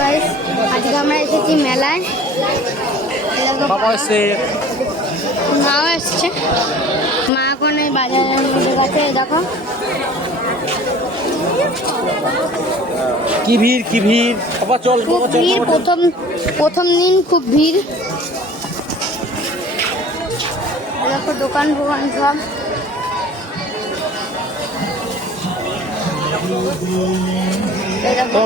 Guys আজকে আমরা এসেছি মেলায়। বাবা এসছে। মাও এসছে। মা এখন এই বাজারের মধ্যে গেছে দেখো। কি ভিড় কি ভিড়? বাবা চল বাবা চল ভিড় প্রথম প্রথম দিন খুব ভিড়। দেখো দোকান ফোকান সব। এই দেখো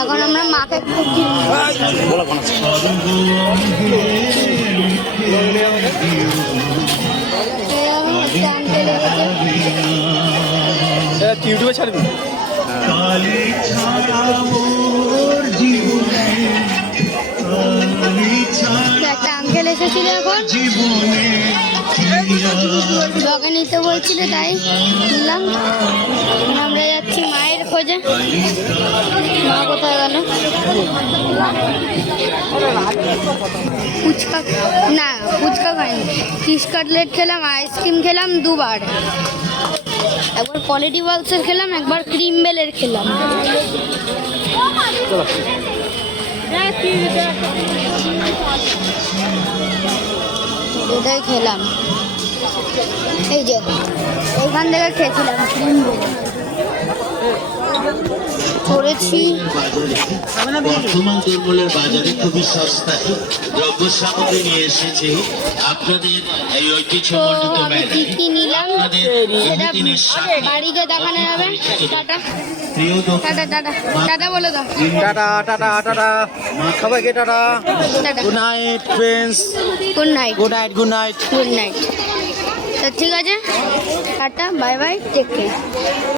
এখন আমরা মাকে ইউটিউবে ছাড়বি? একটা আঙ্কেল এসেছিল এখন। ডগে নিতে বলছিল, তাই নিলাম আমরা যাচ্ছি মায়ের খোঁজে। মা কোথায় গেল? ফুচকা না, ফুচকা খাইনি। ফিশ কাটলেট খেলাম, আইসক্রিম খেলাম দুবার। একবার কোয়ালিটি বক্সের খেলাম, একবার ক্রিম বেলের খেলাম। এটাই খেলাম। এই যে এইখান থেকে খেয়েছিলাম করেছি। বর্তমান তরমূলের বাজারে খুবই সস্তায় দ্রব্য সামগ্রী নিয়ে এসেছে। আপনাদের এই ঐতিহ্যমণ্ডিত মেলায় কি নিলাম? আপনাদের সেটা বহুদিনের সাথে বাড়িতে দেখানো যাবে টাটা। Tata tata. টাটা বলে দাও। Tata tata tata. সবাইকে tata. Tata. Good night friends good night good night good night good night ঠিক আছে tata bye bye take care